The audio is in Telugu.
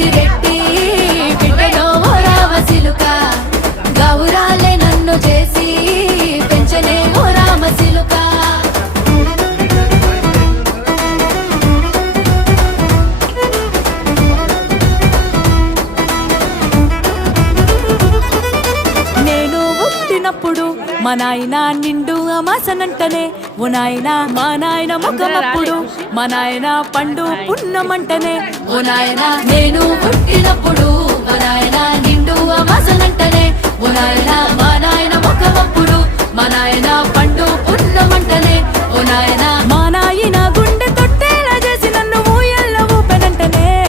పెద్దిరెడ్డి బిడ్డలో ఓ రామసిలుక గౌరాలే నన్ను చేసి పెంచనే ఓ రామసిలుక నేను పుట్టినప్పుడు మా నాయన నిండు అమాసనంటనే ఓ నాయన మా నాయన ముఖమప్పుడు మా నాయన పండు పున్నమంటనే ఓ నాయన నేను పుట్టినప్పుడు మా నాయన నిండు అమాసనంటనే ఓ నాయన మా నాయన ముఖమప్పుడు మా నాయన పండు పున్నమంటనే ఓ నాయన మా నాయన